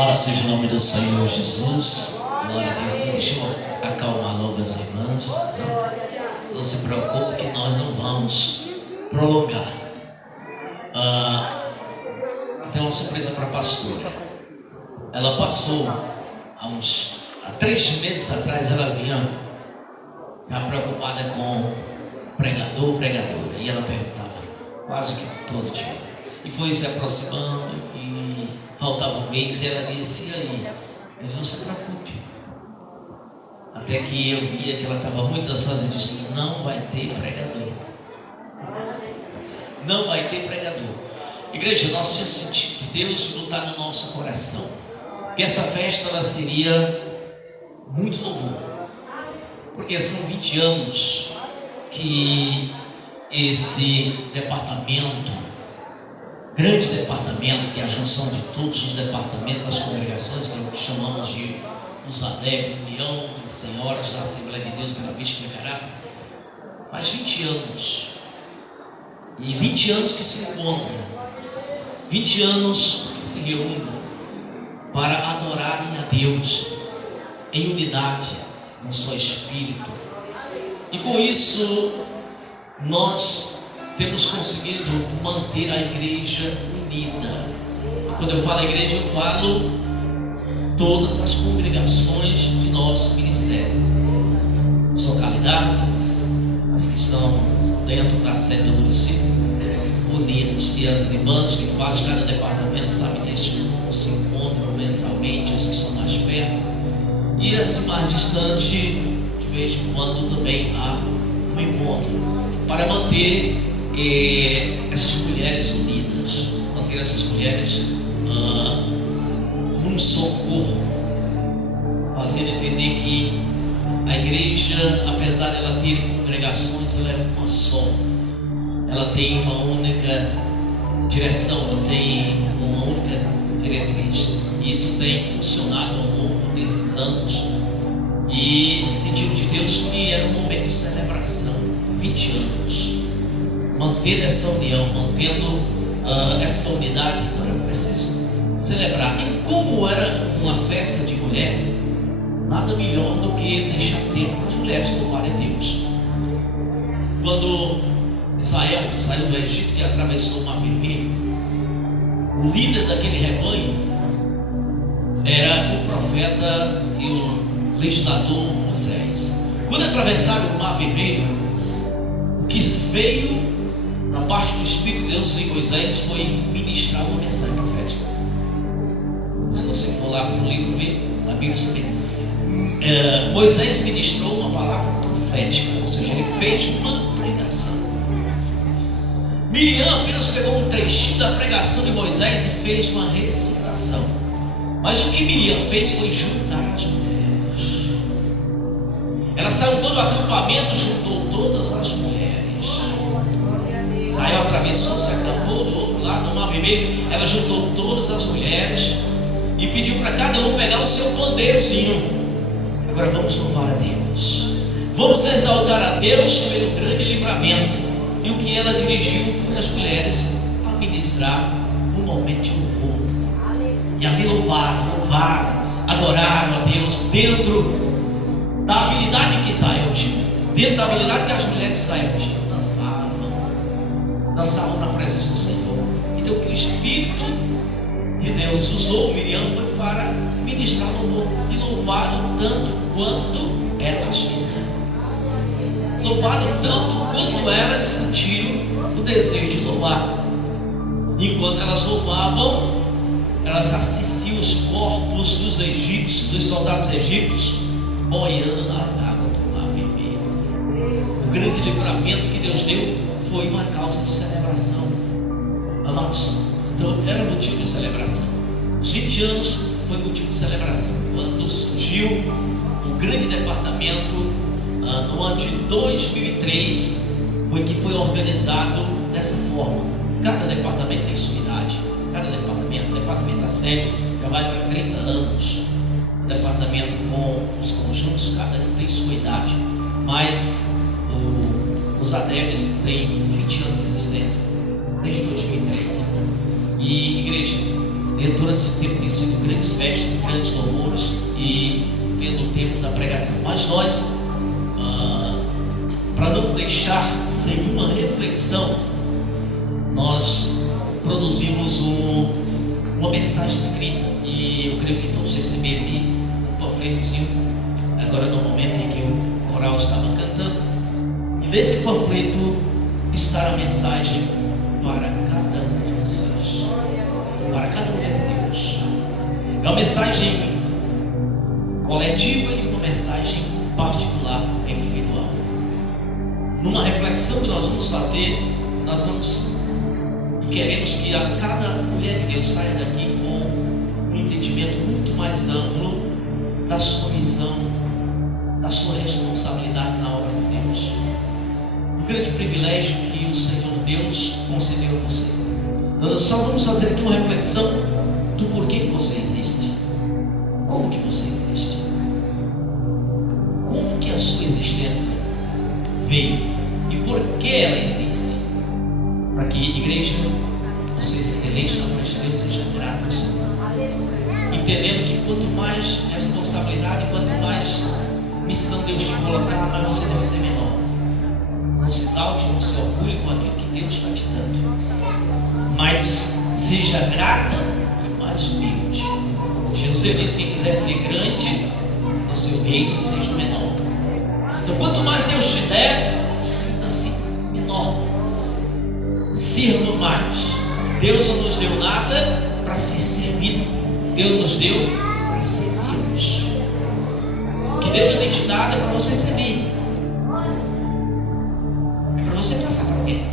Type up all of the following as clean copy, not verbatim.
Louvado seja o nome do Senhor Jesus. Glória a Deus. Deixa eu acalmar logo as irmãs. Não se preocupe que nós não vamos prolongar. Tem uma surpresa para a pastora. Ela passou há 3 meses atrás. Ela vinha já preocupada com pregador, pregadora. E ela perguntava quase que todo dia. E foi se aproximando e faltava um mês e ela disse: e aí? Eu disse: não se preocupe. Até que eu via que ela estava muito ansiosa e disse: não vai ter pregador. Não vai ter pregador. Igreja, nós tínhamos sentido de Deus lutar no nosso coração que essa festa ela seria muito louvor, porque são 20 anos que esse departamento, grande departamento, que é a junção de todos os departamentos das congregações que chamamos de USADEB, União de Senhoras da Assembleia de Deus pela Vista de Cará, faz 20 anos, e 20 anos que se encontram, 20 anos que se reúnem para adorarem a Deus em unidade, no só Espírito. E com isso nós temos conseguido manter a igreja unida. E quando eu falo igreja, eu falo todas as congregações de nosso ministério, as localidades, as que estão dentro da sede do município, unidos. E as irmãs que fazem cada departamento sabem que estes se encontram mensalmente, as que são mais perto, e as mais distantes, de vez em quando também há um encontro para manter essas mulheres unidas, manter essas mulheres num só corpo, fazendo entender que a igreja, apesar de ela ter congregações, ela é uma só. Ela tem uma única direção, ela tem uma única diretriz. E isso tem funcionado ao longo desses anos. E sentido de Deus que era um momento de celebração, 20 anos. Manter essa união, mantendo essa unidade, então era preciso celebrar. E como era uma festa de mulher, nada melhor do que deixar tempo para as mulheres louvarem a Deus. Quando Israel saiu do Egito e atravessou o Mar Vermelho, o líder daquele rebanho era o profeta e o legislador Moisés. Quando atravessaram o Mar Vermelho, o que veio da parte do Espírito de Deus em Moisés foi ministrar uma mensagem profética. Se você for lá para o livro ver, na Bíblia sabe, Moisés ministrou uma palavra profética, ou seja, ele fez uma pregação. Miriam apenas pegou um trechinho da pregação de Moisés e fez uma recitação. Mas o que Miriam fez foi juntar as mulheres. Ela saiu todo o acampamento, juntou todas as mulheres. Israel atravessou, se acampou do outro lado do Mar Vermelho. Ela juntou todas as mulheres e pediu para cada um pegar o seu pandeirozinho. Agora vamos louvar a Deus, vamos exaltar a Deus pelo grande livramento. E o que ela dirigiu foi as mulheres a ministrar um momento de louvor. E ali louvaram, adoraram a Deus dentro da habilidade que Israel tinha, dentro da habilidade que as mulheres de Israel tinham. Dançavam na presença do Senhor. Então o que o Espírito de Deus usou Miriam foi para ministrar louvor. E louvaram tanto quanto elas fizeram. Louvaram tanto quanto elas sentiram o desejo de louvar. Enquanto elas louvavam, elas assistiam os corpos dos egípcios, dos soldados egípcios, boiando nas águas do Mar Vermelho. O grande livramento que Deus deu foi uma causa de celebração. Amados, então era motivo de celebração. Os 20 anos foi motivo de celebração. Quando surgiu o grande departamento, no ano de 2003, foi que foi organizado dessa forma. Cada departamento tem sua idade. Cada departamento da sede já vai para 30 anos. O departamento com os conjuntos, cada um tem sua idade. Mas os ADEBs têm 20 anos de existência, desde 2003. E igreja, Durante esse tempo tem sido grandes festas, grandes louvores e tendo o tempo da pregação. Mas nós, para não deixar sem uma reflexão, nós produzimos uma mensagem escrita. E eu creio que todos receberam um panfletozinho, agora no momento em que o coral estava cantando. E nesse panfleto está a mensagem para cada um de vocês, para cada mulher de Deus. É uma mensagem coletiva e uma mensagem particular, individual. Numa reflexão que nós vamos fazer, nós vamos e queremos que a cada mulher de Deus saia daqui com um entendimento muito mais amplo da sua missão, da sua responsabilidade na obra de Deus. Um grande privilégio que o Senhor Deus concedeu a você. Nós só vamos fazer aqui uma reflexão do porquê que você existe. Como que você existe? Como que a sua existência veio? E por que ela existe? Para que, igreja, você se deleite na presença de Deus, seja grato ao Senhor. Entendendo que quanto mais responsabilidade, quanto mais missão Deus te colocar, mas você deve ser menor. Não se exalte, não se orgulhe com aquilo que Deus está te dando, mas seja grata e mais humilde. Jesus disse: quem quiser ser grande no seu reino, seja menor. Então, quanto mais Deus te der, sinta-se menor. Sirva mais. Deus não nos deu nada para ser servido. Deus nos deu para servirmos. O que Deus tem te dado é para você servir. É para você passar para alguém.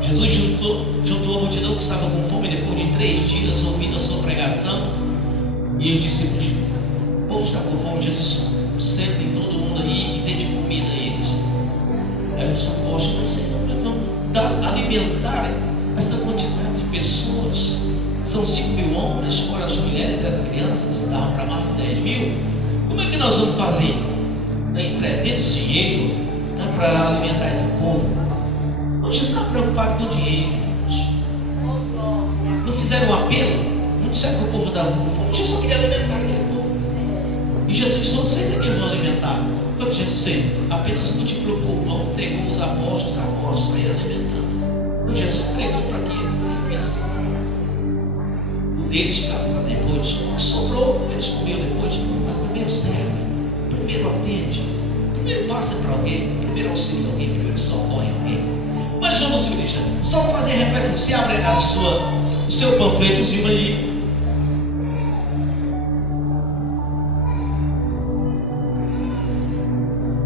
Jesus juntou a multidão que estava com fome depois de 3 dias ouvindo a sua pregação. E os discípulos: o povo está com fome, Jesus, sentem todo mundo aí e dê de comida a eles. Aí os apóstolos: mas Senhor, alimentar essa quantidade de pessoas, são 5.000 homens, fora as mulheres e as crianças, estavam para mais de 10.000. Como é que nós vamos fazer? Em 300 dinheiro dá para alimentar esse povo? Não está preocupado com o dinheiro. Não fizeram um apelo? Não disseram que o povo dava fome? Jesus só queria alimentar aquele povo. E Jesus disse: vocês é que vão alimentar. Foi o que Jesus fez: apenas multiplicou o pão, entregou os apóstolos saíram alimentando. Então Jesus entregou para que eles servissem. O deles ficava para depois. Sobrou, eles comiam depois. Mas primeiro serve, primeiro atende, primeiro passa para alguém, primeiro auxilia alguém, primeiro socorre alguém. Mas vamos, igreja, só fazer reflexão. Se abre o seu panfletozinho aí.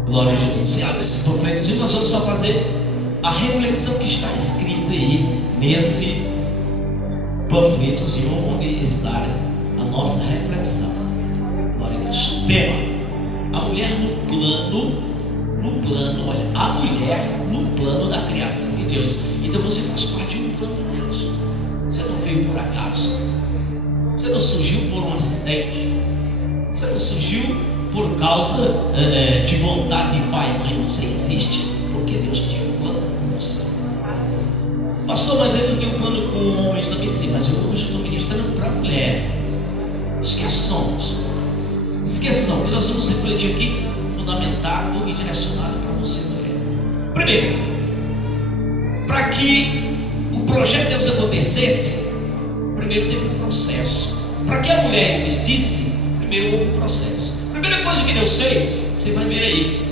Glória a Jesus. Se abre esse panfletozinho, nós vamos só fazer a reflexão que está escrita aí nesse panfletozinho, onde está a nossa reflexão. Glória a Deus. O tema: a mulher no plano, olha, a mulher no plano da criação de Deus. Então você faz parte de um plano de Deus. Você não veio por acaso. Você não surgiu por um acidente. Você não surgiu por causa de vontade de pai e mãe. Você existe porque Deus tinha um plano com você. Pastor, mas ele não tem um plano com homens também? Sim, mas eu hoje estou ministrando para a mulher. Esqueça os homens. Esqueçam que nós vamos refletir aqui, fundamentado e direcionado para você, mulher. Primeiro, para que o projeto de Deus acontecesse, primeiro teve um processo. Para que a mulher existisse, primeiro houve um processo. Primeira coisa que Deus fez, você vai ver aí: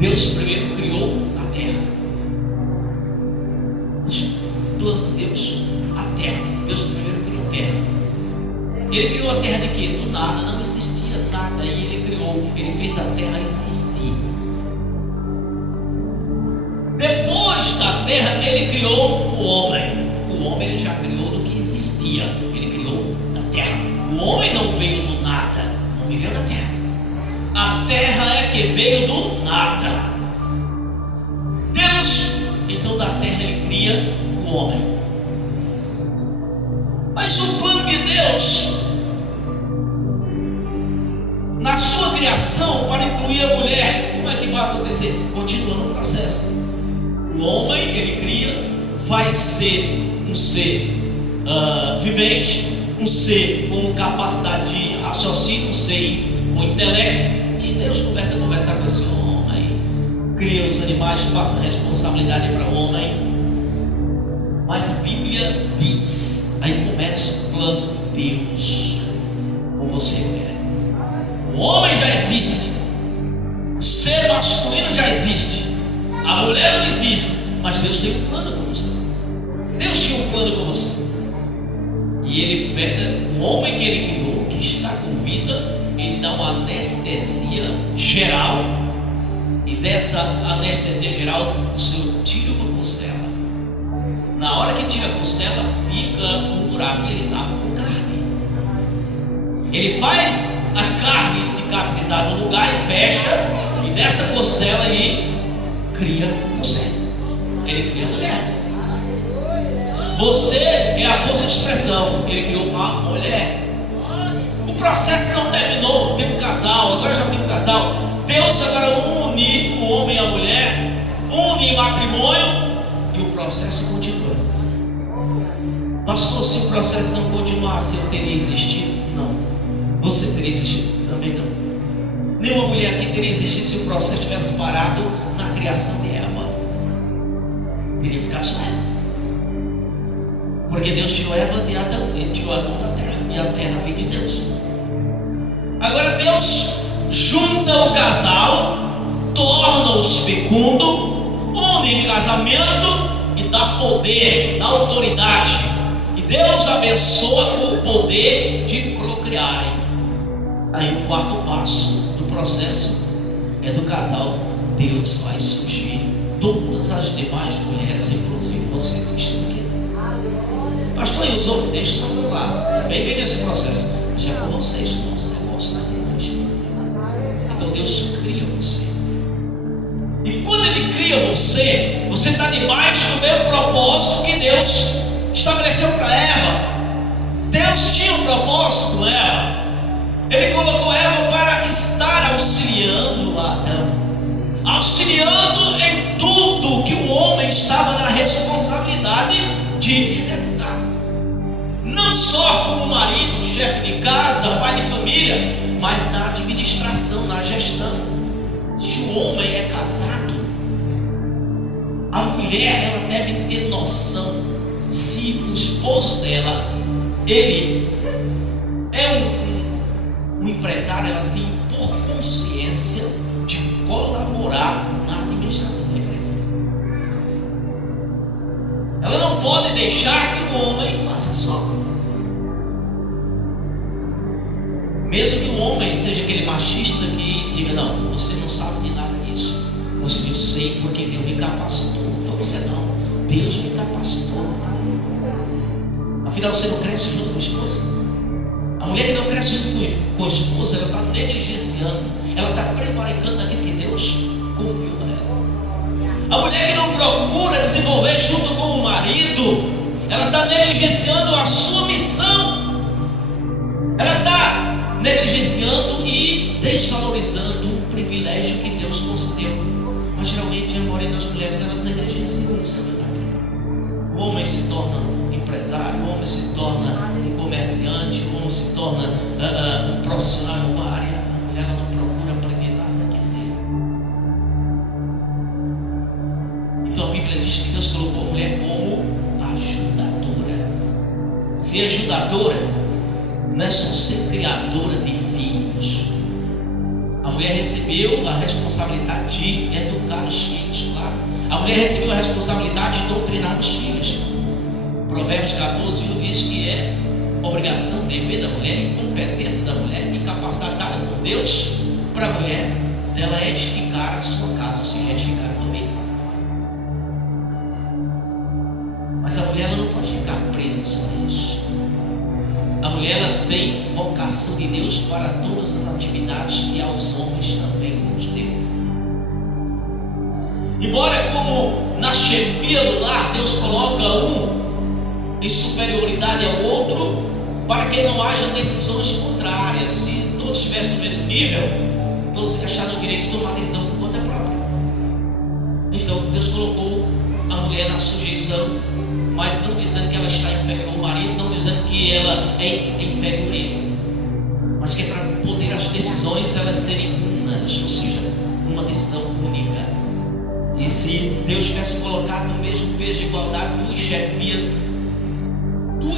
Deus primeiro criou a terra. O plano de Deus, a terra. Deus primeiro criou a terra. Ele criou a terra de quê? Do nada, não existia nada, e ele criou, ele fez a terra existir. Depois da terra, ele criou o homem. O homem ele já criou do que existia, ele criou da terra. O homem não veio do nada, o homem veio da terra. A terra é que veio do nada. Deus, então, da terra ele cria o homem. Mas o plano de Deus, na sua criação, para incluir a mulher, como é que vai acontecer? Continua no processo. O homem, ele cria, vai ser um ser vivente, um ser com capacidade de raciocínio, um ser com intelecto. E Deus começa a conversar com esse homem, cria os animais, passa a responsabilidade para o homem. Mas a Bíblia diz, aí começa o plano de Deus com você, mulher. O homem já existe, o ser masculino já existe, a mulher não existe, mas Deus tem um plano com você. Deus tinha um plano com você. E Ele pega o homem que Ele criou, que está com vida, Ele dá uma anestesia geral, e dessa anestesia geral o Senhor tira uma costela. Na hora que tira a costela, fica um buraco e Ele tapa com carne. Ele faz a carne cicatrizar no lugar e fecha, e dessa costela Ele cria você. Ele cria a mulher. Você é a força de expressão. Ele criou a mulher. O processo não terminou. Tem um casal, agora já tem um casal. Deus agora une o homem e a mulher, une em matrimônio, e o processo continua. Pastor, se o processo não continuasse, eu teria existido? Não. Você teria existido? Também não. Nenhuma mulher aqui teria existido se o processo tivesse parado na criação de Eva. Teria ficado só Eva. Porque Deus tirou Eva de Adão, Ele tirou Adão da terra, e a terra veio de Deus. Agora Deus junta o casal, torna-os fecundo, une em casamento e dá poder, dá autoridade. E Deus abençoa com o poder de procriarem. Aí o quarto passo do processo é do casal. Deus faz surgir todas as demais mulheres, inclusive vocês que estão aqui. Pastor, e os homens? Deixa só por lá. Vem nesse processo. Já é com vocês o nosso negócio nessa noite. Então Deus cria você. E quando Ele cria você, você está debaixo do mesmo propósito que Deus estabeleceu para Eva. Deus tinha um propósito com Eva. Ele colocou Eva para estar auxiliando Adão, auxiliando em tudo que o homem estava na responsabilidade de executar. Não só como marido, chefe de casa, pai de família, mas na administração, na gestão. Se o homem é casado, a mulher ela deve ter noção. Se o esposo dela, ele é um empresário, ela tem por consciência de colaborar na administração da empresa. Ela não pode deixar que o homem faça só. Mesmo que o homem seja aquele machista que diga, não, você não sabe de nada disso. Eu sei porque Deus me capacitou. Foi você não, Deus me capacitou. Afinal, você não cresce junto com a esposa. A mulher que não cresce junto com a esposa, ela está negligenciando, ela está prevaricando aquilo que Deus confiou a ela. A mulher que não procura desenvolver junto com o marido, ela está negligenciando a sua missão. Ela está negligenciando e desvalorizando um privilégio que Deus concedeu. Mas geralmente a maioria das mulheres elas negligenciam isso, é verdade. O homem se torna empresário, o homem se torna um comerciante, o homem se torna um profissional em uma área. A mulher ela não procura aprender nada daquilo dele. Então a Bíblia diz que Deus colocou a mulher como ajudadora. Ser ajudadora não é só ser criadora de filhos. A mulher recebeu a responsabilidade de educar os filhos, claro. A mulher recebeu a responsabilidade de doutrinar os filhos. Provérbios 14 diz que é obrigação, dever da mulher, incompetência da mulher, incapacidade dada por Deus para a mulher, dela edificar a sua casa, ou seja, edificar a família. Mas a mulher ela não pode ficar presa só a isso. A mulher ela tem vocação de Deus para todas as atividades que aos homens também nos deu. Embora como na chefia do lar Deus coloca um em superioridade ao outro, para que não haja decisões contrárias. Se todos estivessem no mesmo nível, todos se acharam no direito de tomar decisão por conta própria. Então Deus colocou a mulher na sujeição mas não dizendo que ela está inferior ao marido, não dizendo que ela é inferior a ele, mas que é para poder as decisões elas serem unas, ou seja, uma decisão única. E se Deus tivesse colocado no mesmo peso de igualdade duas chefias no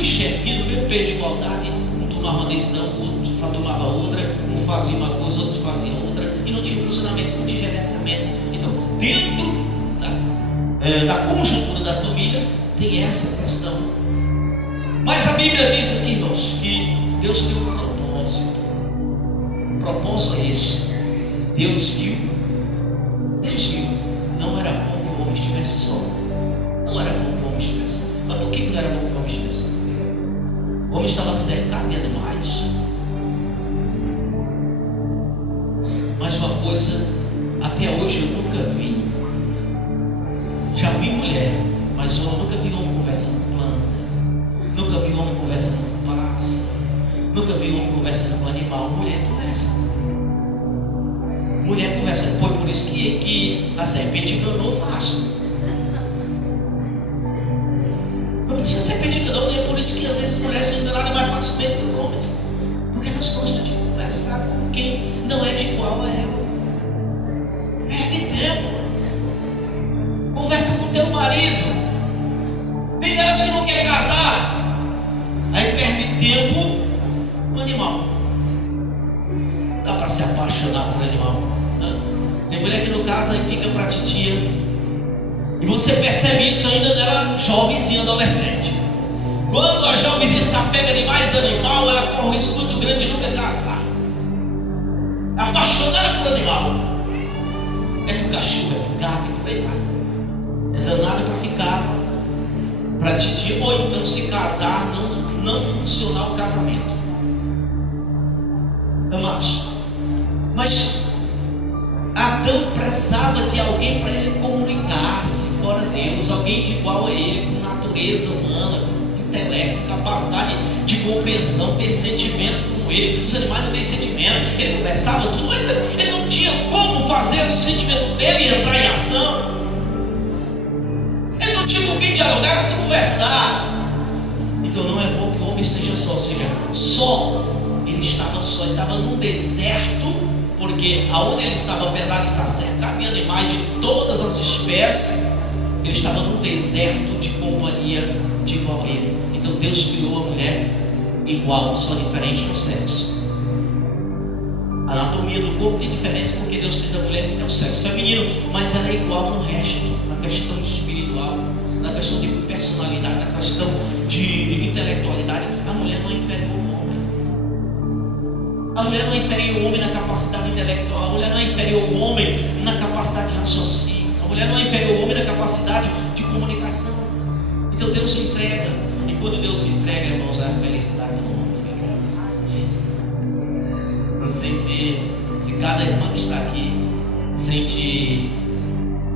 mesmo peso de igualdade, um tomava uma decisão, o outro tomava outra, um fazia uma coisa, outro fazia outra, e não tinha funcionamento, não tinha gerenciamento. Então, dentro da conjuntura da família, tem essa questão. Mas a Bíblia diz aqui, irmãos, que Deus tem um propósito. O propósito é esse. Deus viu, não era bom que o homem estivesse só. Não era bom que o homem estivesse só. Mas por que não era bom que o homem estivesse só? O homem estava cercado de animais. Mas uma coisa, até hoje eu nunca vi. Já vi mulher, mas eu nunca vi homem conversando com planta. Nunca vi homem conversando com pássaro. Nunca vi homem conversando com animal. Mulher conversa. Mulher conversa. Foi por isso que a serpente enganou fácil. Não precisa ser serpente enganou, e é por isso que às vezes as mulheres são enganadas mais facilmente que os homens. Porque elas gostam de conversar com quem não é de igual a ela. Perde tempo. Conversa com teu marido. Tem delas que não quer casar. Aí perde tempo com o animal. Dá para se apaixonar por animal. Tem mulher que não casa e fica para titia. E você percebe isso ainda nela jovenzinha, adolescente. Quando a jovenzinha se apega de mais animal, ela corre um risco muito grande de nunca casar. Apaixonada por animal. É por cachorro, é por gato, é por aí vai. É danada para ficar para titia, ou então se casar, não funcionar o casamento. Amados, mas Adão precisava de alguém para ele comunicar-se fora Deus, alguém de igual a ele, com natureza humana, com intelecto, capacidade de compreensão, ter sentimento como ele. Os animais não têm sentimento, ele conversava tudo, mas ele não tinha como fazer o sentimento dele entrar em ação. Ele não tinha com quem dialogar, com quem conversar. Então não é bom que o homem esteja só, ou seja, só. Ele estava só, ele estava num deserto, porque aonde ele estava, apesar de estar cercado de animais de todas as espécies, ele estava num deserto de companhia de igual a ele. Então Deus criou a mulher igual, só diferente no sexo. A anatomia do corpo tem diferença, porque Deus fez a mulher é o sexo feminino, mas ela é igual no resto, na questão espiritual, na questão de personalidade, na questão de intelectualidade. A mulher não é inferior ao homem. A mulher não é inferior ao homem na capacidade intelectual. A mulher não é inferior ao homem na capacidade de raciocínio. A mulher não é inferior ao homem na capacidade de comunicação. Então Deus entrega. E quando Deus entrega, irmãos, é a felicidade do homem. Não sei se cada irmã que está aqui sente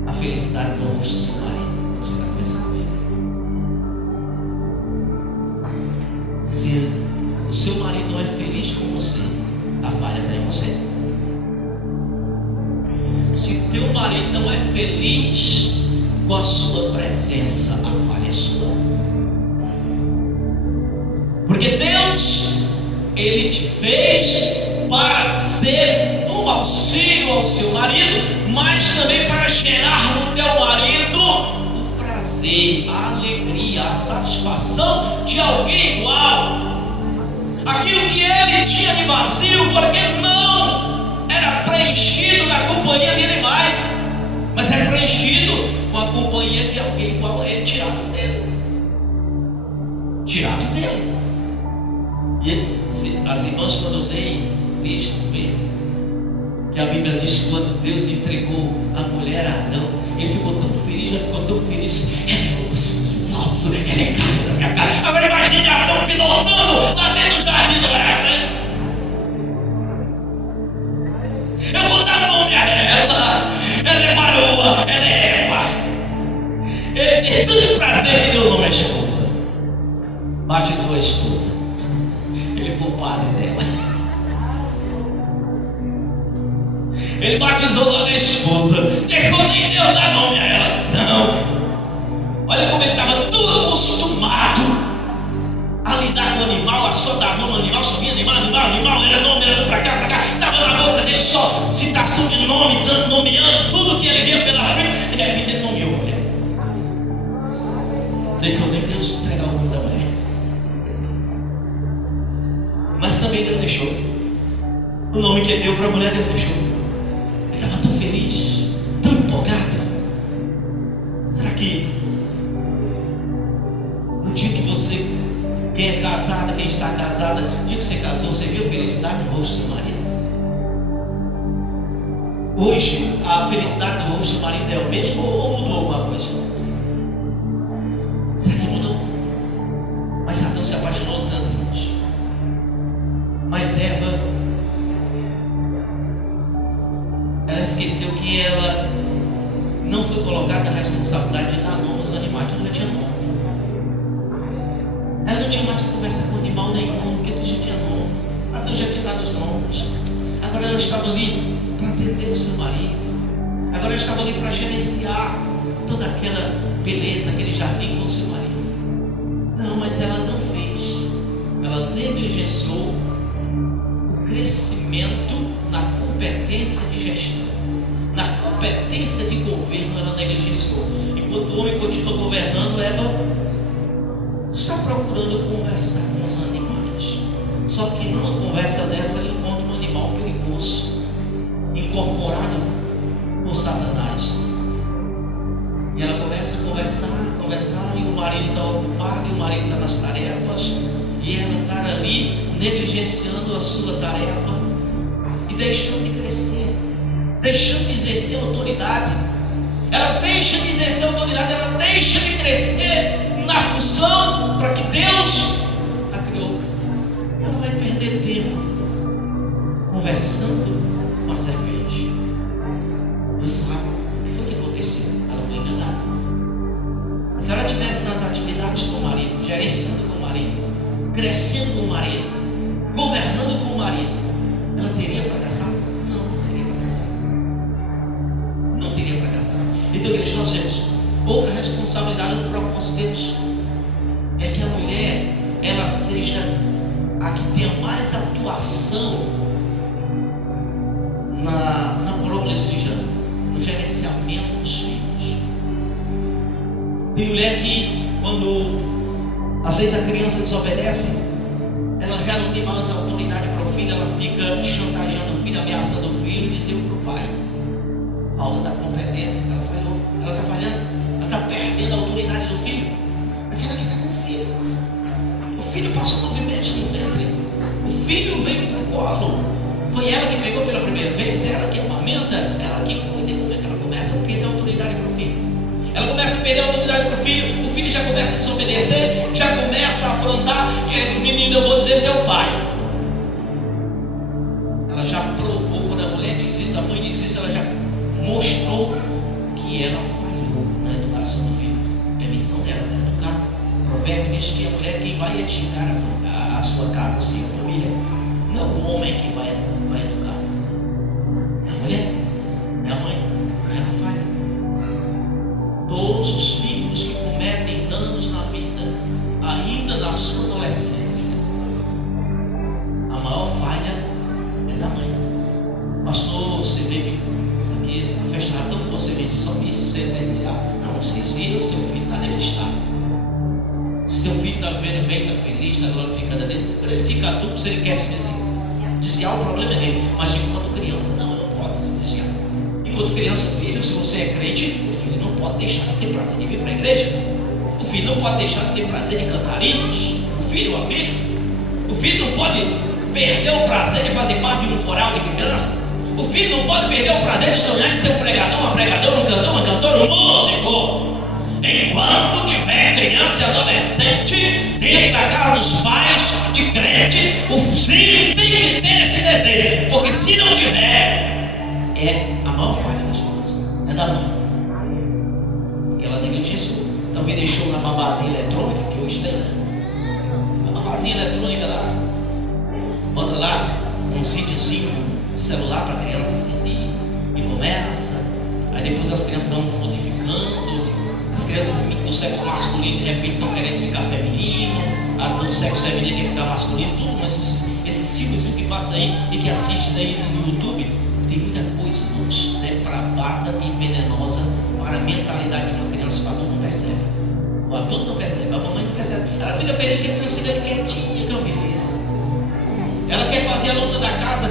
a felicidade no rosto do seu marido. Você está pensando bem. Se o seu marido não é feliz com você, a falha está em você. Se o teu marido não é feliz com a sua presença, a falha é sua. Porque Deus, Ele te fez para ser um auxílio ao seu marido, mas também para gerar no teu marido o prazer, a alegria, a satisfação de alguém igual. Aquilo que ele tinha de vazio, porque não era preenchido na companhia de animais, mas era preenchido com a companhia de alguém igual a ele, tirado dele. E as irmãs, quando leem texto, vê que a Bíblia diz que quando Deus entregou a mulher a Adão, ele ficou tão feliz, já ficou tão feliz. Ela é osso dos ossos, ela é carne da minha carne. Agora imagine Adão pilotando lá dentro do jardim do Éden. Eu vou dar nome a ela. Ela é varoa, ela é Eva. Ele tem tanto prazer que deu o nome à esposa. Batizou a esposa. Ele foi o padre dela. Ele batizou logo a esposa. Deixou nem Deus dar nome a ela. Não. Olha como ele estava tudo acostumado Deixou nem Deus entregar o homem da mulher. Mas também Deus deixou. O nome que ele deu para a mulher, Deus deixou. Ele estava tão feliz, tão empolgado. Será que no dia que você, quem é casada, quem está casada, no dia que você casou, você viu felicidade no rosto do seu marido? Hoje, a felicidade no rosto do marido é o mesmo ou mudou alguma coisa? Será que mudou? Mas Adão se apaixonou tanto. Mas Eva, ela esqueceu que ela não foi colocada na responsabilidade de dar nome aos animais. Tudo já tinha nome. Ela não tinha mais que conversar com animal nenhum, porque tudo já tinha nome. Adão já tinha dado os nomes. Agora ela estava ali para atender o seu marido. Agora ela estava ali para gerenciar toda aquela beleza, aquele jardim com o seu marido. Não, mas ela não fez. Ela negligenciou o crescimento na competência de gestão. Na competência de governo ela negligenciou. Enquanto o homem continua governando, Eva está procurando conversar com os animais. Só que numa conversa dessa ela encontra um animal perigoso, incorporado por Satanás. E ela começa a conversar, e o marido está ocupado, e o marido está nas tarefas, e ela está ali negligenciando a sua tarefa e deixando de crescer, deixando de exercer autoridade. Ela deixa de exercer autoridade, ela deixa de crescer na função para que Deus a criou. Ela vai perder tempo conversando com a serpente. Não sabe o que foi que aconteceu. Ela foi enganada. Se ela estivesse nas atividades com o marido, gerenciando com o marido, crescendo com o marido, governando com o marido, ela teria fracassado? Não teria fracassado. Não teria fracassado. Então, igreja, nós temos outra responsabilidade do propósito de Deus. É que a mulher, ela seja a que tenha mais atuação na prole, ou seja, no gerenciamento dos filhos. Tem mulher que, quando às vezes a criança desobedece, ela já não tem mais autoridade para o filho, ela fica chantageando o filho, ameaçando o filho e dizendo para o pai. Falta da competência, ela falhou, ela está falhando, ela está perdendo a autoridade do filho. Mas ela que está com o filho. O filho passou movimentos no ventre, o filho veio para o colo. Foi ela que pegou pela primeira vez, ela que amamenta, ela que cuida. Como é que ela começa a perder a autoridade para o filho? Ela começa a perder a autoridade para o filho já começa a desobedecer, já começa a afrontar, e aí, menino, eu vou dizer teu pai. Ela já provou, quando a mulher diz isso, a mãe diz isso, ela já mostrou que ela falhou na educação do filho. É missão dela, né? Educar. O provérbio diz que a mulher é quem vai edificar a sua casa, a sua família. Não o homem que vai educar. É a mulher, é a mãe. Ela falha. Todos os filhos que cometem danos na vida, ainda na sua adolescência, a maior falha é da mãe. Pastor, você vê que aqui a festa era tão que você vê só me sentenciar. Não sei se o seu filho está nesse estado. Se teu filho está vivendo bem, está feliz, está glorificando a Deus, quando ele fica adulto, se ele quer se desviar, o problema é dele. Mas enquanto criança, não pode se desviar. Enquanto criança, filho, se você é crente, o filho não pode deixar de ter prazer de vir para a igreja. O filho não pode deixar de ter prazer de cantar hinos. O filho ou a filha. O filho não pode perder o prazer de fazer parte de um coral de criança. O filho não pode perder o prazer de sonhar em ser um pregador, uma pregadora, um cantor, uma cantora, um músico. Enquanto tiver criança e adolescente dentro da casa dos pais de crente, o filho tem que ter esse desejo. Porque se não tiver, é a maior falha das coisas. É da mãe. Porque ela negligenciou. Também deixou na babazinha eletrônica, que hoje tem, né? A babazinha eletrônica lá, bota lá um CDzinho de celular para crianças assistir e começa. Aí depois as crianças estão modificando. As crianças do sexo masculino de repente estão querendo ficar feminino, a do sexo feminino quer ficar masculino, tudo esses filmes que passa aí e que assiste aí no YouTube. Tem muita coisa depravada e venenosa para a mentalidade de uma criança, para todo mundo percebe. O adulto não percebe, a mamãe não percebe. Ela fica feliz que a criança fica quietinha, que é uma beleza. Ela quer fazer a luta da casa.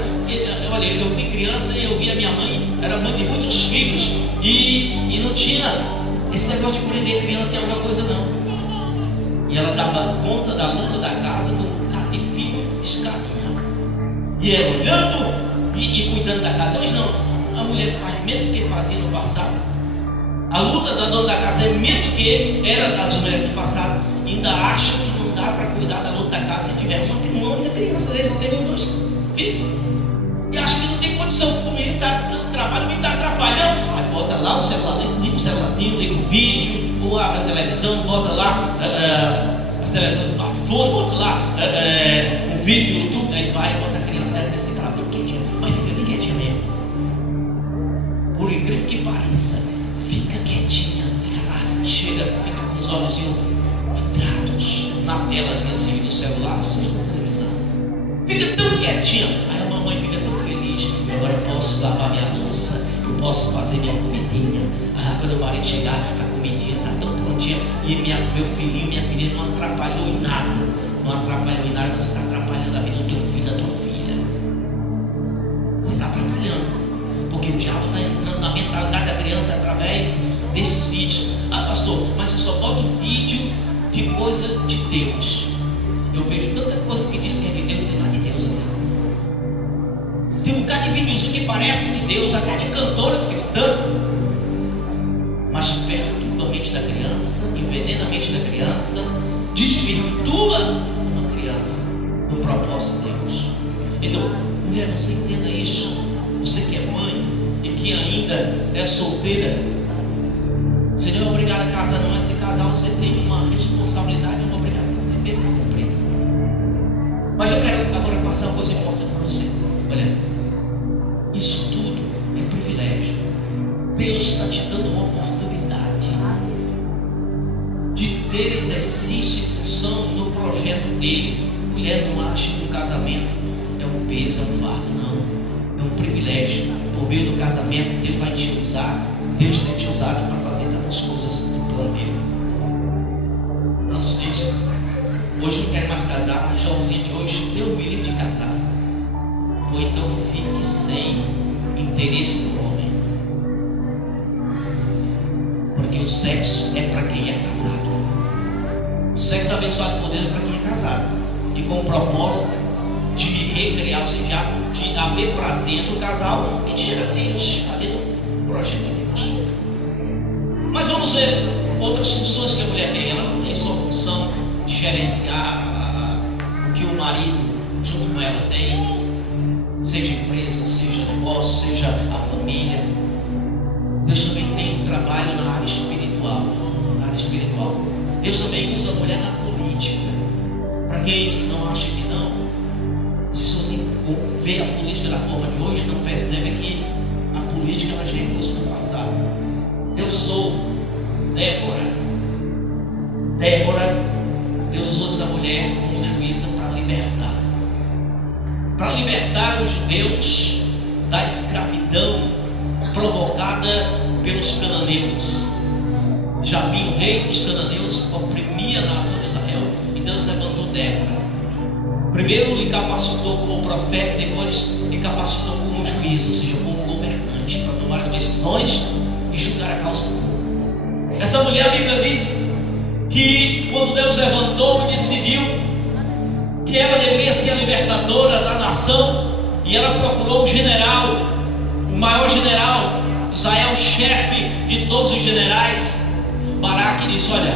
Olha, eu fui criança e eu vi a minha mãe, era mãe de muitos filhos, e não tinha esse negócio de prender criança em alguma coisa, não. E ela dava conta da luta da casa com cada filho escadinha. E ela olhando e cuidando da casa. Hoje não, a mulher faz mesmo que fazia no passado. A luta da dona da casa é mesmo que era das mulheres do passado. Ainda acha que não dá para cuidar da luta da casa se tiver uma única criança. Eles não tem dois filhos. E acha que não tem condição. Como ele está dando trabalho, ele está atrapalhando. Aí bota lá o celular, liga o celularzinho, liga o vídeo, ou abre a televisão, bota lá as televisões do smartphone, bota lá um vídeo no YouTube. Aí vai, bota a criança, aí a criança fica lá bem quietinha. Mas fica bem quietinha mesmo. Por incrível que pareça, fica quietinha, fica lá, chega, fica com os olhos vidrados na telazinha assim do celular, assim da televisão. Fica tão quietinha. Aí a mamãe fica tão feliz. Agora eu posso lavar minha louça, eu posso fazer minha comidinha. Quando o marido chegar, a comidinha está tão prontinha. E meu filhinho, minha filha não atrapalhou em nada. Não atrapalhou em nada. Você está atrapalhando a vida do teu filho, da tua filha. Você está atrapalhando. Porque o diabo está entrando na mentalidade da criança através desses vídeos. Pastor, mas eu só boto vídeo de coisa de Deus. Eu vejo tanta coisa que diz que é de Deus, não tem nada de Deus ali. Tem um bocado de videozinho que parece de Deus, até de cantoras cristãs, mas perturba a mente da criança, envenena a mente da criança, desvirtua uma criança no propósito de Deus. Então, mulher, você entenda isso. Você que é mãe e que ainda é solteira, você não é obrigado a casar, não. Mas se casar, você tem uma responsabilidade, uma obrigação de bem cumprir. Mas eu quero agora passar uma coisa importante para você. Olha, isso tudo é privilégio. Deus está te dando uma oportunidade de ter exercício e função no projeto dele. Mulher, não acha que o casamento é um peso, é um fardo, não. É um privilégio. Por meio do casamento, Deus vai te usar. Deus tem te usado para fazer tantas coisas do plano dele. Não se diz, hoje não quero mais casar, mas jovemzinho de hoje, Deus me livre de casar. Ou então fique sem interesse no homem. Porque o sexo é para quem é casado. O sexo abençoado por Deus é para quem é casado. E com o propósito de recriar, ou seja, de haver prazer entre o casal e de gerar filhos. Ali no projeto de Deus. Mas vamos ver outras funções que a mulher tem. Ela não tem só função de gerenciar o que o marido junto com ela tem, seja empresa, seja negócio, seja a família. Deus também tem um trabalho na área espiritual. Deus também usa a mulher na política. Para quem não acha que não, as pessoas nem vê a política da forma de hoje, não percebem que a política ela já é coisa do passado. Eu sou Débora, Deus usou essa mulher como juíza para libertar os judeus da escravidão provocada pelos cananeus. Jabim, o rei dos cananeus, oprimia a nação de Israel, e Deus levantou Débora. Primeiro lhe capacitou como profeta, depois lhe capacitou como juiz, ou seja, como governante, para tomar as decisões e julgar a causa do povo. Essa mulher, a Bíblia diz que quando Deus levantou e decidiu que ela deveria ser a libertadora da nação, e ela procurou o general, o maior general, Israel, chefe de todos os generais, Baraque, disse: olha,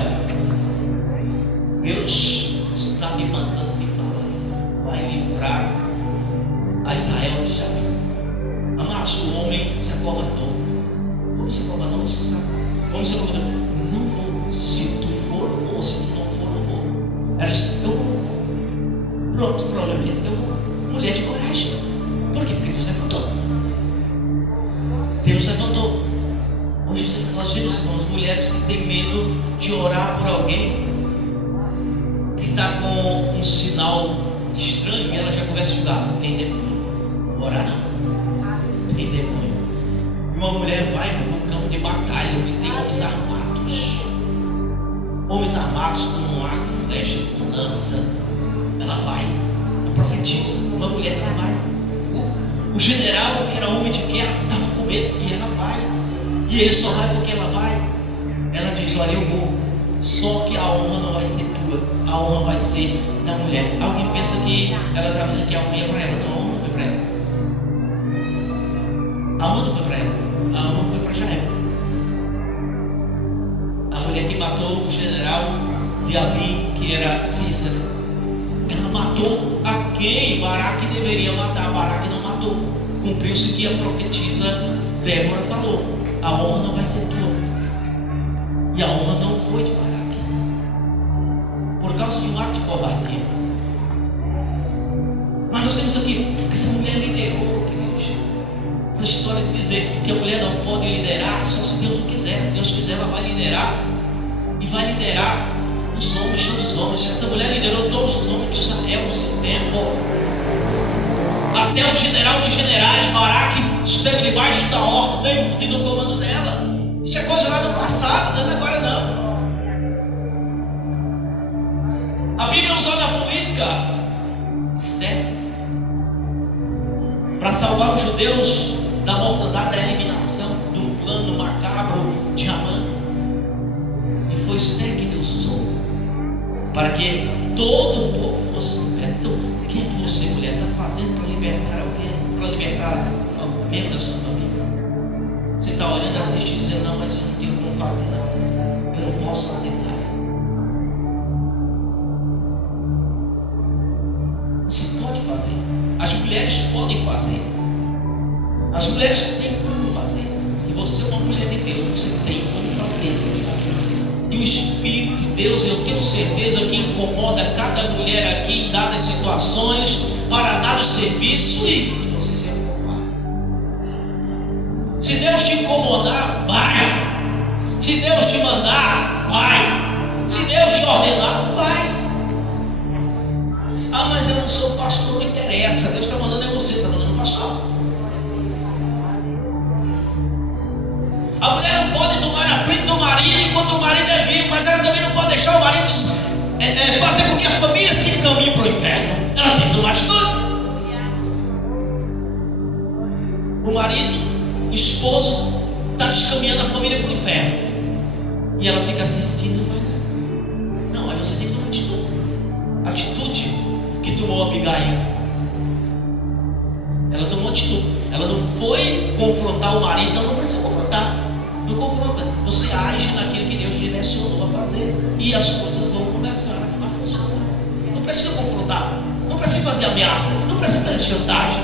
Deus está me mandando te falar, vai livrar a Israel de Jabim. Amados, o homem se acovardou. Como se acovardou? Você sabe? Como se acovardou? Não vou. Se tu for, eu vou. Se tu não for, eu vou. Ela disse: eu vou. Pronto, o problema é esse. Eu vou. Mulher de coragem. Por quê? Porque Deus levantou. Deus levantou. Hoje nós vemos, irmãos, mulheres que têm medo de orar por alguém que está com um sinal estranho, e ela já começa a julgar. Não tem demônio. Orar não. Tem demônio. E uma mulher vai para um campo de batalha onde tem homens armados. homens armados com um arco, flecha, com lança. Ela vai, ela profetiza. Uma mulher, ela vai. O general, que era homem de guerra, estava com medo, e ela vai. E ele só vai porque ela vai. Ela diz: olha, eu vou, só que a honra não vai ser tua, a honra vai ser da mulher. Alguém pensa que ela estava dizendo que a honra ia para ela. Não, a honra não foi para ela. A honra não foi para ela, a honra foi para Jael. A mulher que matou o general de Abi, que era Cícera. Ela matou a quem Baraque deveria matar. Baraque não matou. Cumpriu-se que a profetisa Débora falou: a honra não vai ser tua. E a honra não foi de Baraque, por causa de um ato de covardia. Mas nós temos aqui, essa mulher liderou, queridos. Essa história de dizer que a mulher não pode liderar só se Deus não quiser. Se Deus quiser, ela vai liderar. E vai liderar os homens dos homens. Essa mulher liderou todos os homens de Israel no seu tempo. Até o general dos generais, Baraque, esteve debaixo da ordem e do comando dela. Isso é coisa lá do passado, não é agora não. A Bíblia usou na política Esther para salvar os judeus da mortandade, da eliminação do plano macabro de Amã. E foi Esther que Deus usou para que todo o povo fosse liberto. Então, o que é que você, mulher, está fazendo para libertar alguém, para libertar algum membro da sua família? Você está olhando, assistindo e dizendo: não, mas eu não tenho como fazer, não, eu não posso fazer nada. Você pode fazer. As mulheres podem fazer. As mulheres têm como fazer. Se você é uma mulher de Deus, você tem como fazer. E o Espírito de Deus, eu tenho certeza que incomoda cada mulher aqui em dadas situações, para dar o serviço, e você se acomodar. Se Deus te incomodar, vai. Se Deus te mandar, vai. Se Deus te ordenar, faz. Ah, mas eu não sou pastor, não interessa. Deus está mandando é você, está mandando o pastor. A mulher não pode tomar a frente do marido enquanto o marido é vivo, mas ela também não pode deixar o marido fazer com que a família se encaminhe para o inferno. Ela tem que tomar atitude. O marido, o esposo, está descaminhando a família para o inferno, e ela fica assistindo, não vai não. Não, aí você tem que tomar atitude. Atitude que tomou Abigail. Ela tomou atitude. Ela não foi confrontar o marido. Não precisa confrontar. Não confronta. Você age naquilo que Deus direcionou a fazer, e as coisas vão começar a funcionar. Não precisa confrontar. Não precisa fazer ameaça. Não precisa fazer chantagem.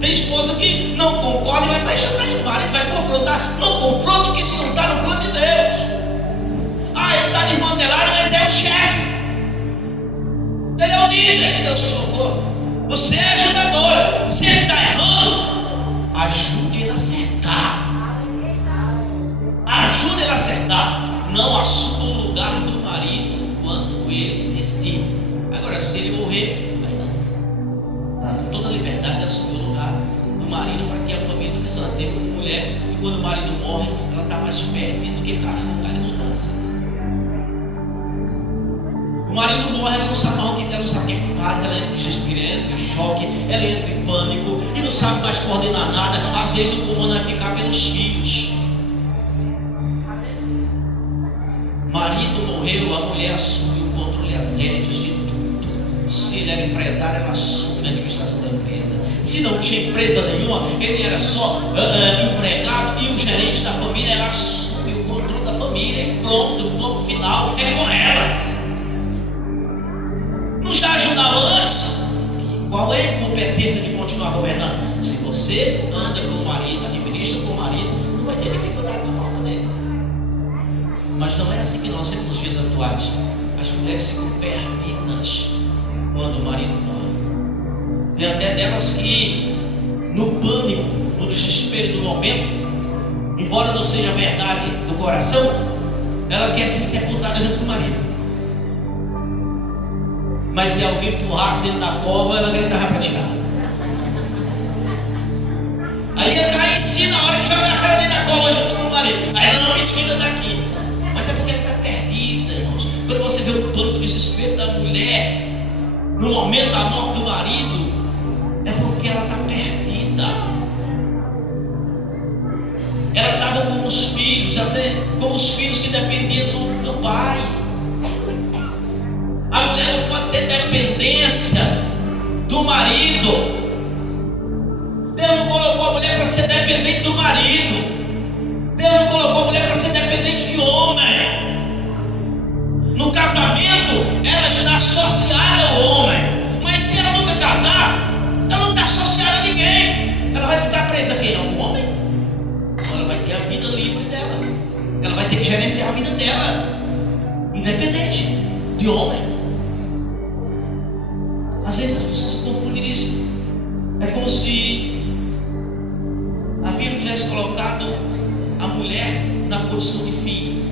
Tem esposa que não concorda e vai fazer chantagem com o marido, vai confrontar. Não confronte, que isso não está no plano de Deus. Ah, ele está desmantelado, mas é o chefe. Ele é o líder que Deus colocou. Você é ajudador. Se ele está errando, ajude ele a acertar. Ajude ele a acertar. Não assuma o lugar do marido enquanto ele existir. Agora, se ele morrer, aí não. Está com toda a liberdade de assumir o lugar do marido, para que a família não precisa ter como mulher. E quando o marido morre, ela está mais perdida do que cachorro, cara, e não dança. O marido morre, ela não sabe mais o que ela não sabe o que faz, ela entra em desespero, entra em choque, ela entra em pânico e não sabe mais coordenar nada. Às vezes o comando vai ficar pelos filhos. O marido morreu, a mulher assume o controle e as rédeas de tudo. Se ele era empresário, ela assume a administração da empresa. Se não tinha empresa nenhuma, ele era só empregado, e o gerente da família, ela assume o controle da família. E pronto, o ponto final é com ela. Não já ajudava antes? Qual é a competência de continuar governando? Se você anda com o marido, administra com o marido, não vai ter dificuldade na falta dele. Mas não é assim que nós vemos nos dias atuais. As mulheres ficam perdidas quando o marido morre. Tem até delas que, no pânico, no desespero do momento, embora não seja verdade do coração, ela quer ser sepultada junto com o marido. Mas se alguém empurrasse dentro da cova, ela gritava para tirar. Aí ia cair em si na hora que jogasse ela dentro da cova junto com o marido. Aí ela não me tira daqui. Mas é porque ela está perdida, irmãos. Quando você vê o todo o desespero da mulher no momento da morte do marido, é porque ela está perdida. Ela estava com os filhos, até com os filhos que dependiam do pai. A mulher não pode ter dependência do marido. Deus não colocou a mulher para ser dependente do marido. Deus não colocou a mulher para ser dependente de homem. No casamento, ela está associada ao homem. Mas se ela nunca casar, ela não está associada a ninguém. Ela vai ficar presa a quem? Algum homem? Ela vai ter a vida livre dela. Ela vai ter que gerenciar a vida dela, independente de homem. Às vezes as pessoas se confundem isso. É como se a Bíblia tivesse colocado a mulher na posição de filho.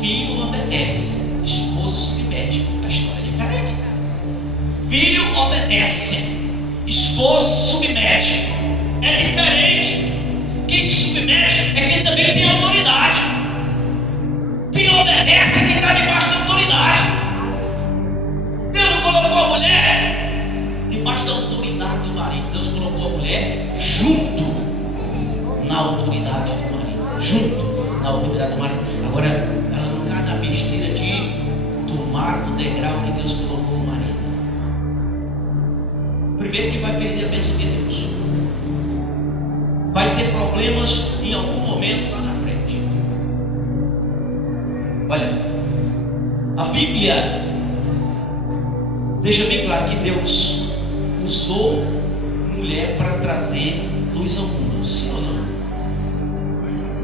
Filho obedece, esposa submete. A história é diferente. Filho obedece, esposa submete. É diferente. Quem se submete é quem também tem autoridade. Quem obedece é quem está debaixo da autoridade. Deus não colocou a mulher debaixo da autoridade do marido. Deus colocou a mulher junto na autoridade do marido. Junto na autoridade do marido. Agora, ela não cai na besteira de tomar o degrau que Deus colocou no marido. Primeiro que vai perder a bênção de Deus. Vai ter problemas em algum momento lá na frente. Olha, a Bíblia deixa bem claro que Deus usou mulher para trazer luz ao mundo, sim ou não?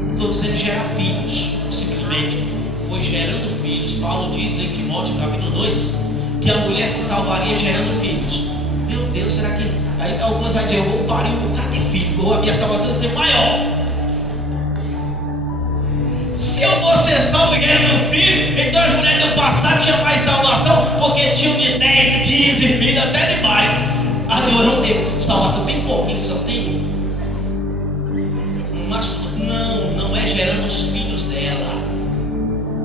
Não estou dizendo gerar filhos, simplesmente foi gerando filhos. Paulo diz em Timóteo capítulo 2 que a mulher se salvaria gerando filhos. Meu Deus, será que... Aí alguns vão dizer, eu vou parir um bocado de filho, a minha salvação vai ser maior. Se eu vou ser salvo gerando filho, então as mulheres do passado tinham mais salvação, porque tinham de 10, 15 filhos, até demais. A Deus não teve salvação, tem pouquinho, só tem um. Mas não é gerando os filhos dela.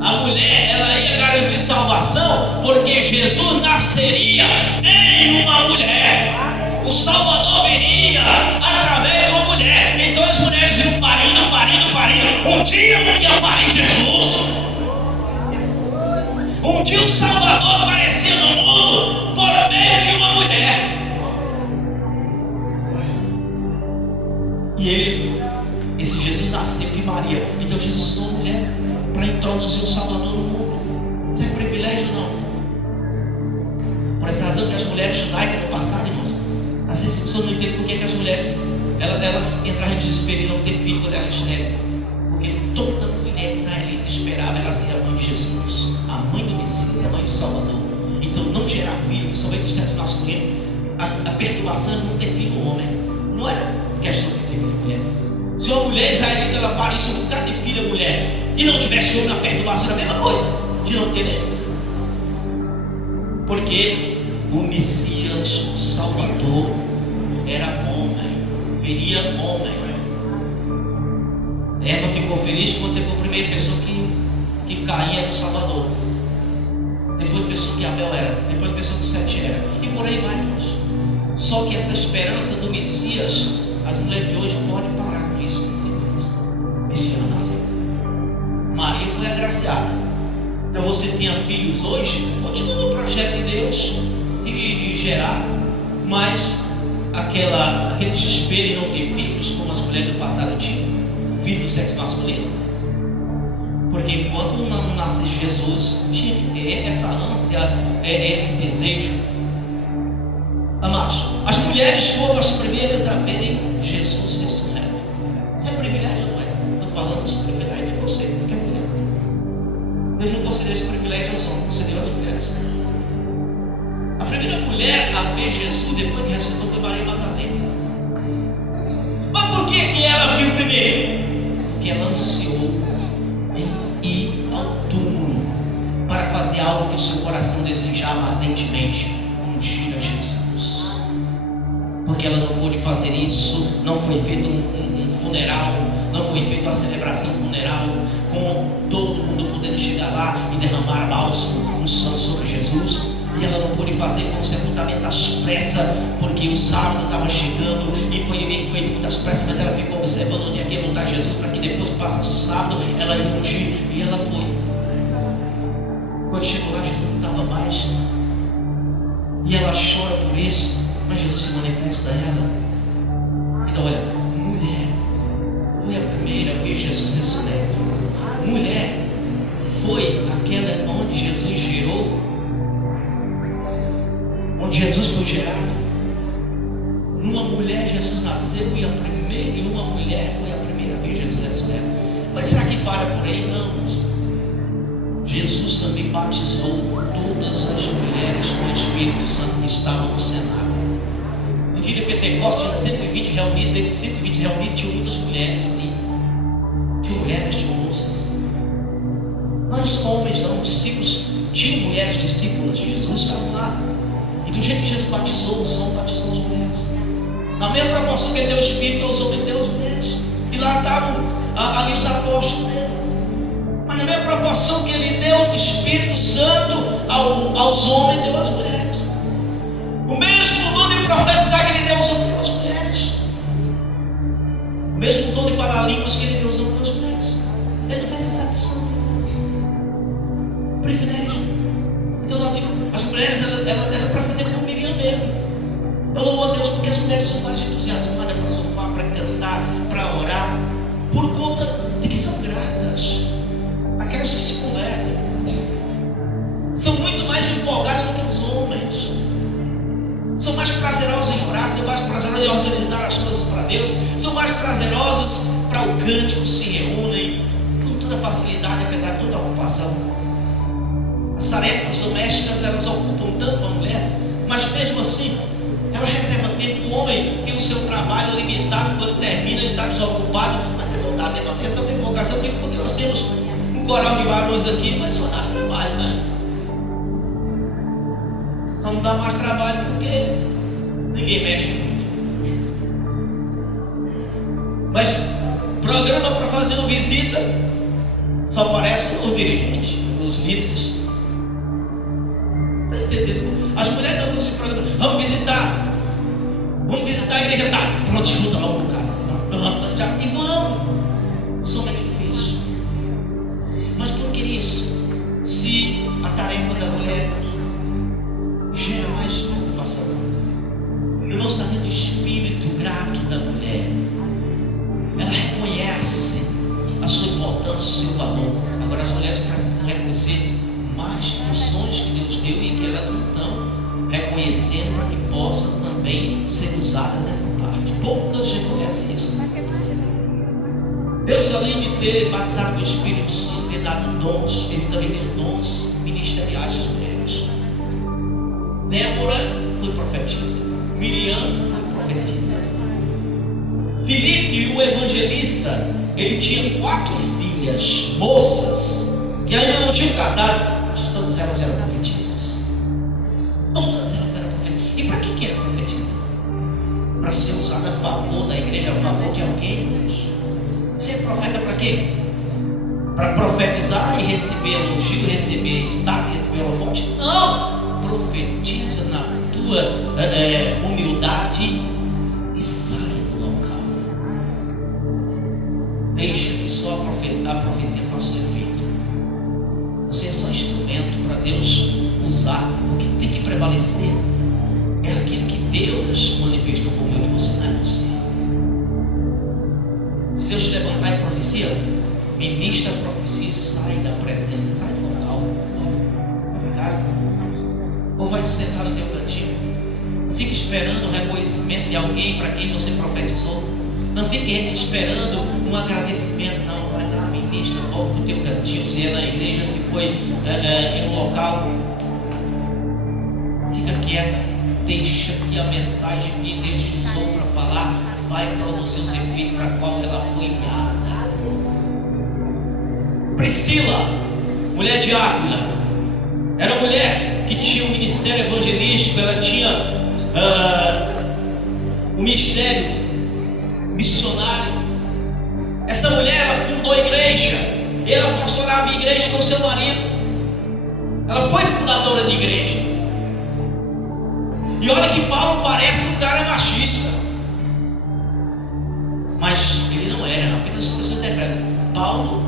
A mulher, ela ia garantir salvação, porque Jesus nasceria em uma mulher. O Salvador viria através de uma mulher. Então as mulheres iam parindo. Um dia um ia parir Jesus. Um dia o Salvador aparecia no mundo por meio de uma mulher. E esse Jesus nasceu de Maria. Então Jesus usou uma mulher para introduzir o Salvador no mundo. Não é privilégio, não. Por essa razão que as mulheres judaicas no passado, irmãos, às vezes as pessoas não entendem por que as mulheres elas entraram em desespero e não ter filho quando elas estéril. Porque toda mulher israelita esperava ela ser a mãe de Jesus, a mãe do Messias, a mãe do Salvador. Então não gerar filho, principalmente do sexo masculino, a perturbação era não ter filho homem. Não era questão de ter filho mulher. Se uma mulher israelita ela parisse um bocado de filha mulher e não tivesse homem na perturbação, era a mesma coisa de não ter nenhum. Porque o Messias, o Salvador, era homem, viria homem. Eva ficou feliz quando teve a primeira pessoa que caía no Salvador. Depois pensou que Abel era, depois pensou que Sete era, e por aí vai, irmãos. Só que essa esperança do Messias, as mulheres de hoje podem parar com isso. Messias nasceu. Maria foi agraciada. Então você tinha filhos hoje, continua no projeto de Deus de gerar, mas aquele desespero em não ter filhos, como as mulheres do passado tinham, filho do sexo masculino. Porque enquanto não nasce Jesus, tinha que ter essa ânsia, esse desejo. Amados, as mulheres foram as primeiras a verem Jesus ressurreto. Isso é privilégio, não é? Estou falando dos privilégios de você, porque é mulher. Deus não concedeu esse privilégio aos homens, concedeu às mulheres. A primeira mulher a ver Jesus depois que ressuscitou foi Maria Madalena. Mas por que ela viu primeiro? Porque ela ansiou em ir ao túmulo para fazer algo que o seu coração desejava ardentemente: ungir a Jesus. Porque ela não pôde fazer isso, não foi feito um funeral, não foi feita uma celebração funeral com todo mundo podendo chegar orar e derramar bálsamo, unção sobre Jesus. E ela não pôde fazer, foi um sepultamento às pressas, porque o sábado estava chegando e foi de muitas pressas, mas ela ficou observando onde é que ia botar Jesus, para que depois que passasse o sábado, ela ia ungir, e ela foi. Quando chegou lá, Jesus não estava mais, e ela chora por isso, mas Jesus se manifesta a ela. Então olha, mulher foi a primeira a ver Jesus ressurreto. Mulher foi aquela onde Jesus gerou, onde Jesus foi gerado. Numa mulher Jesus nasceu e uma mulher foi a primeira vez Jesus ressurreto. Mas será que para por aí? Não. Jesus também batizou todas as mulheres com o Espírito Santo que estavam no cenário. No dia de Pentecostes tinha 120 reunidos, desde 120 reunidos tinha muitas mulheres ali. Tinha mulheres, tinha moças. Mas homens não, discípulos, tinham mulheres discípulas de Jesus, estavam lá. E do jeito que Jesus batizou os homens, batizou as mulheres. Na mesma proporção que ele deu o Espírito aos homens, deu as mulheres. E lá estavam ali os apóstolos dele. Mas na mesma proporção que ele deu o Espírito Santo aos homens, deu às mulheres. O mesmo dom de profetizar que ele deu aos homens, deu às mulheres. O mesmo dom de falar línguas que ele deu aos homens, deu às mulheres. Ele não fez essa missão. Privilégio. Então nós digo, as mulheres era para fazer como Miriam mesmo. Eu louvo a Deus porque as mulheres são mais entusiasmadas para louvar, para cantar, para orar, por conta de que são gratas. Aquelas que se convertem são muito mais empolgadas do que os homens. São mais prazerosas em orar, são mais prazerosas em organizar as coisas para Deus, são mais prazerosas para o cântico, se reúnem com toda facilidade, apesar de toda a ocupação. As tarefas domésticas, elas ocupam tanto a mulher, mas mesmo assim, ela reserva tempo. O homem tem o seu trabalho limitado, quando termina, ele está desocupado, mas ele não dá a mesma atenção, a mesma vocação, porque nós temos um coral de varões aqui, mas só dá trabalho, né? Então não dá mais trabalho porque ninguém mexe muito. Mas programa para fazer uma visita, só aparece o dirigente, os líderes. As mulheres não estão se programando. Vamos visitar a igreja. Tá, pronto, escuta logo o cara. Já, e vamos. Os homens é difícil. Mas por que isso? Se a tarefa da mulher gera mais preocupação, eu não está dentro do espírito grato da mulher. Ela reconhece a sua importância, o seu valor. Agora as mulheres precisam reconhecer mais funções que Deus deu e que elas não estão reconhecendo, para que possam também ser usadas nessa parte. Poucas reconhecem isso. Deus, além de ter batizado com o Espírito Santo, ter dado dons, ele também deu dons ministeriais às mulheres. Débora foi profetisa, Miriam foi profetisa. Filipe, o evangelista, ele tinha 4 filhas, moças, que ainda não tinham casado. Todas elas eram profetisas. Todas elas eram profetisas. E para que era profetisa? Para ser usada a favor da igreja, a favor de alguém, Deus. Você é profeta para quê? Para profetizar e receber elogio, receber status, receber holofote? Não! Profetiza na tua humildade e sai do local. Deixa que só a profecia faça o efeito. Você é só instrumento para Deus usar. O que tem que prevalecer é aquilo que Deus manifestou como eu e você, não é você. Se Deus te levantar em profecia, ministra a profecia e sai da presença, sai do local. Vai para casa. Ou vai se sentar no teu cantinho. Não fique esperando o reconhecimento de alguém para quem você profetizou. Não fique esperando um agradecimento, não. Vai lá, ministra, volta para o teu cantinho. Se é na igreja, se foi em um local, fica quieto. Deixa que a mensagem que Deus te usou para falar vai produzir os efeitos para qual ela foi enviada. Priscila, mulher de Áquila, era uma mulher que tinha um ministério evangelístico. Ela tinha um ministério missionário. Essa mulher, ela fundou a igreja. Ela pastorava a igreja com seu marido. Ela foi fundadora de igreja. E olha que Paulo parece um cara machista, mas ele não era. Apenas você interpreta. Paulo,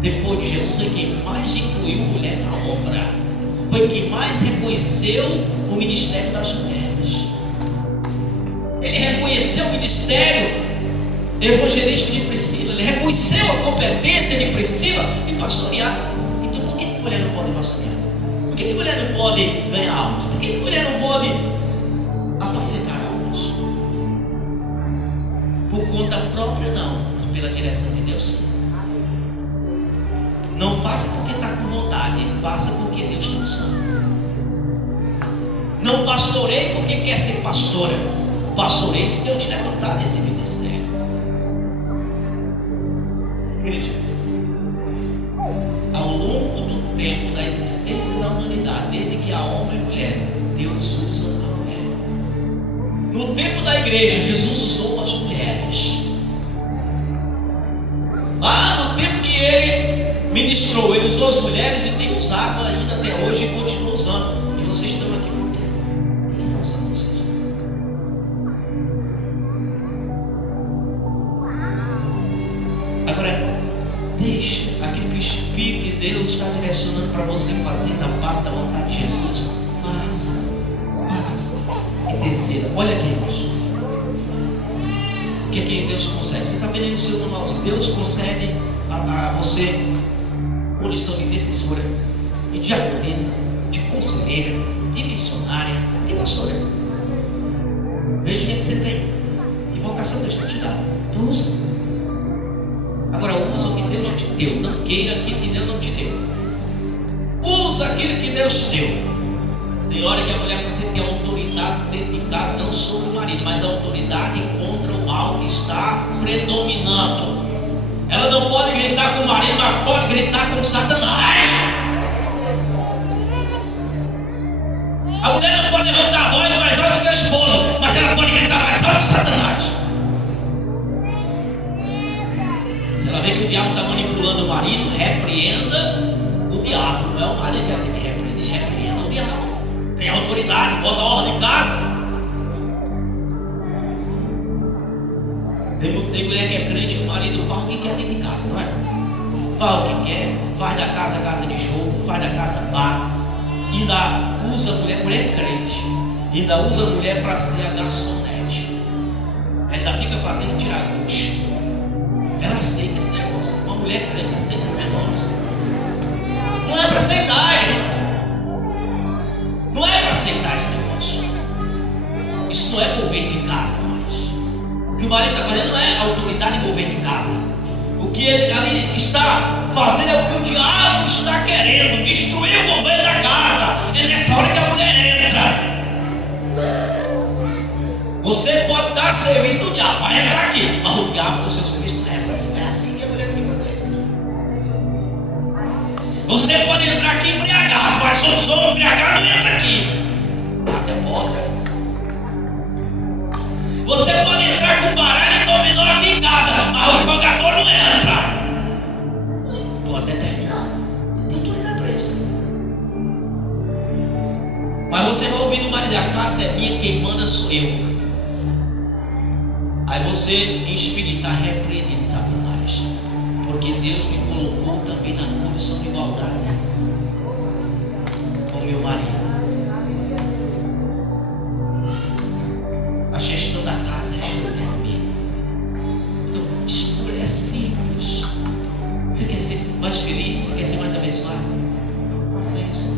depois de Jesus, foi quem mais incluiu mulher na obra, foi quem mais reconheceu o ministério das mulheres. Ele reconheceu o ministério evangelístico de Priscila, ele reconheceu a competência de Priscila em pastorear. Então por que a mulher não pode pastorear? Por que a mulher não pode ganhar almas? Por que a mulher não pode apacentar almas? Por conta própria não, mas pela direção de Deus sim. Não faça porque está com vontade, faça porque Deus está usando. Não pastoreie porque quer ser pastora, pastoreie se Deus te levantar desse ministério. Igreja, ao longo do tempo da existência da humanidade, desde que há homem e mulher, Deus usa a mulher. No tempo da igreja, Jesus usou as mulheres. No tempo que ele ministrou, ele usou as mulheres e tem usado ainda até hoje e continua usando. E vocês estão aqui por quê? Ele está usando vocês. Agora, deixa aquilo que o Espírito de Deus está direcionando para você fazer da parte da vontade de Jesus. Faça. E terceira, olha aqui, irmãos. O que é que Deus concede? Você está vendo aí no seu manualzinho? Deus concede a você condição de intercessora, de diaconisa, de conselheira, de missionária, de pastora. Veja o que você tem. Que vocação Deus está te dando. Então usa. Agora usa o que Deus te deu. Não queira aquilo que Deus não te deu. Usa aquilo que Deus te deu. Tem hora que a mulher precisa ter autoridade dentro de casa, não sobre o marido, mas a autoridade contra o mal que está predominando. Ela não pode gritar com o marido, mas pode gritar com Satanás. A mulher não pode levantar a voz mais alta que o esposo, mas ela pode gritar mais alto que Satanás. Se ela vê que o diabo está manipulando o marido, repreenda o diabo. Não é o marido que ela tem que repreender, repreenda o diabo. Tem autoridade, bota a ordem em casa. Tem mulher que é crente e o marido faz o que quer dentro de casa, não é? Faz o que quer, faz da casa casa de jogo, faz da casa bar. Ainda usa a mulher crente, ainda usa a mulher para ser a garçonete. Ela ainda fica fazendo tirar gosto. Ela aceita esse negócio. Uma mulher crente aceita esse negócio. Não é para aceitar, não é para aceitar esse negócio. Isso não é governo de casa mais. O que o marido está fazendo não é autoridade de governo de casa. O que ele ali está fazendo é o que o diabo está querendo, destruir o governo da casa. É nessa hora que a mulher entra. Você pode dar serviço do diabo, vai entrar aqui, mas o diabo no seu serviço não entra. É assim que a mulher tem que fazer. Você pode entrar aqui embriagado, mas o som embriagado não entra aqui. Até a porta. Você pode entrar com baralho e dominó aqui em casa, mas o jogador não entra. Pode determinar. Tem autoridade para isso. Mas você vai ouvir o marido dizer: a casa é minha, quem manda sou eu. Aí você, em espírito, está repreendendo Satanás. Porque Deus me colocou também na condição de igualdade com meu marido. A gestão da casa é junto comigo. Então, escolha é simples. Você quer ser mais feliz? Você quer ser mais abençoado? Faça isso.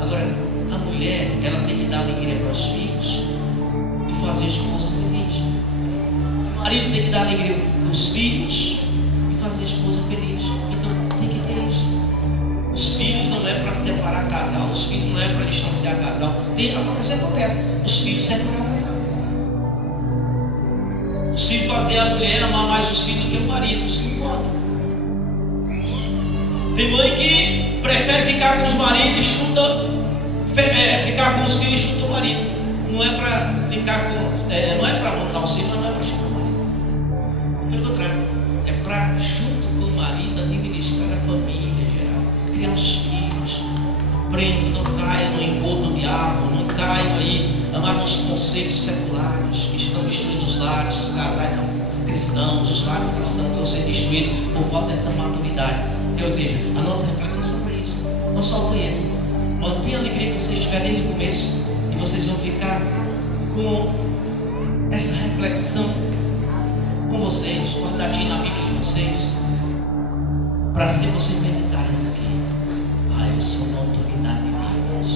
Agora, a mulher, ela tem que dar alegria para os filhos e fazer a esposa feliz. O marido tem que dar alegria para os filhos e fazer a esposa feliz. Então, tem que ter isso. Os filhos não é para separar casal. Os filhos não é para distanciar casal. Acontece. Os filhos separam o casal. Os filhos fazer a mulher amar mais os filhos do que o marido. Isso não importa. Tem mãe que prefere ficar com os maridos e chuta, ficar com os filhos e chuta o marido. Não é para ficar com, não é para mandar os filhos, mas não é para chutar o marido. Pelo contrário, é para junto com o marido administrar a família em geral, criar os filhos. prendam, não caiam no engodo do diabo, não caiam aí, amado, nos conceitos seculares que estão destruindo os lares, os casais cristãos, os lares cristãos estão sendo destruídos por falta dessa maturidade. Então, igreja, a nossa reflexão é sobre isso. Não só conheça, mantenha a alegria que vocês tiverem desde o começo, e vocês vão ficar com essa reflexão com vocês, guardadinho na Bíblia de vocês, para ser vocês meditarem isso aqui. Eu sou uma autoridade de Deus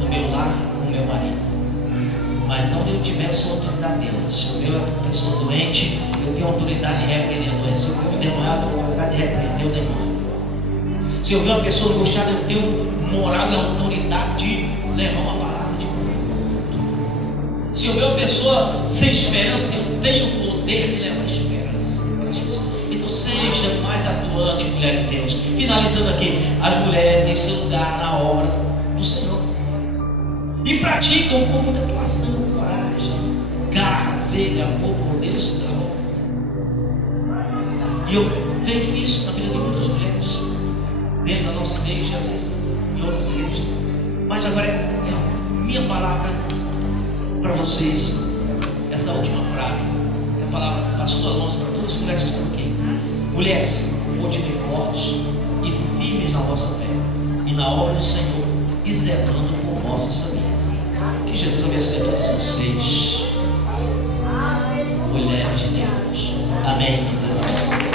no meu lar, no meu marido, mas onde eu tiver, eu sou autoridade de Deus. Se eu ver uma pessoa doente, eu tenho autoridade de repreender a doença. Se eu ver um demônio, eu tenho autoridade de repreender o demônio. Se eu ver uma pessoa angustiada, eu tenho moral e autoridade de levar uma palavra de conforto. Se eu ver uma pessoa sem esperança, eu tenho o poder de levar esperança. Então seja mais atuante, mulher de Deus. Finalizando aqui, as mulheres têm seu lugar na obra do Senhor e praticam com muita atuação, coragem, garra, zelo, amor por Deus. E eu vejo isso na vida de muitas mulheres, dentro da nossa igreja, às vezes em outras igrejas. Mas agora é a minha palavra para vocês. Essa última frase é a palavra do pastor Alonso para todas as mulheres que estão aqui. Mulheres, continuem fortes e firmes na vossa fé e na obra do Senhor, e zelando por vossas famílias. Que Jesus abençoe a todos vocês, mulheres de Deus. Amém. Que Deus abençoe.